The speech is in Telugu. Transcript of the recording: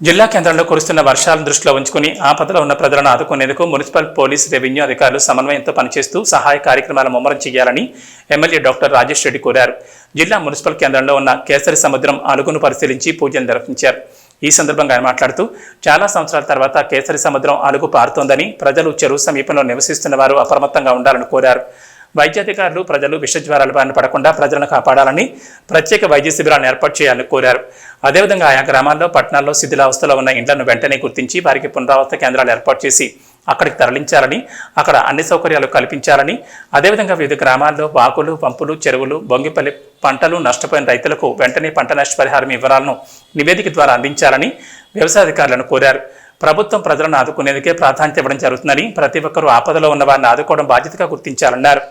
జిల్లా కేంద్రంలో కురుస్తున్న వర్షాలను దృష్టిలో ఉంచుకుని ఆపదలో ఉన్న ప్రజలను ఆదుకునేందుకు మున్సిపల్ పోలీస్ రెవెన్యూ అధికారులు సమన్వయంతో పనిచేస్తూ సహాయ కార్యక్రమాల ముమ్మరం చేయాలని ఎమ్మెల్యే డాక్టర్ రాజేష్ రెడ్డి కోరారు. జిల్లా మున్సిపల్ కేంద్రంలో ఉన్న కేసరి సముద్రం అలుగును పరిశీలించి పూజలు నిర్వహించారు. ఈ సందర్భంగా ఆయన మాట్లాడుతూ చాలా సంవత్సరాల తర్వాత కేసరి సముద్రం అలుగు పారుతోందని, ప్రజలు చెరువు సమీపంలో నివసిస్తున్న వారు అప్రమత్తంగా ఉండాలని కోరారు. వైద్యాధికారులు ప్రజలు విషజ్వరాల బారిన పడకుండా ప్రజలను కాపాడాలని ప్రత్యేక వైద్య శిబిరాలను ఏర్పాటు చేయాలని కోరారు. అదేవిధంగా ఆయా గ్రామాల్లో, పట్టణాల్లో శిథిలావస్థలో ఉన్న ఇండ్లను వెంటనే గుర్తించి వారికి పునరావాస కేంద్రాలు ఏర్పాటు చేసి అక్కడికి తరలించాలని, అక్కడ అన్ని సౌకర్యాలు కల్పించాలని, అదేవిధంగా వివిధ గ్రామాల్లో వాకులు, పంపులు, చెరువులు, బొంగిపల్లి పంటలు నష్టపోయిన రైతులకు వెంటనే పంట నష్టపరిహారం వివరాలను నివేదిక ద్వారా అందించాలని వ్యవసాయ అధికారులను కోరారు. ప్రభుత్వం ప్రజలను ఆదుకునేందుకే ప్రాధాన్యత ఇవ్వడం జరుగుతుందని, ప్రతి ఒక్కరూ ఆపదలో ఉన్న వారిని ఆదుకోవడం బాధ్యతగా గుర్తించాలన్నారు.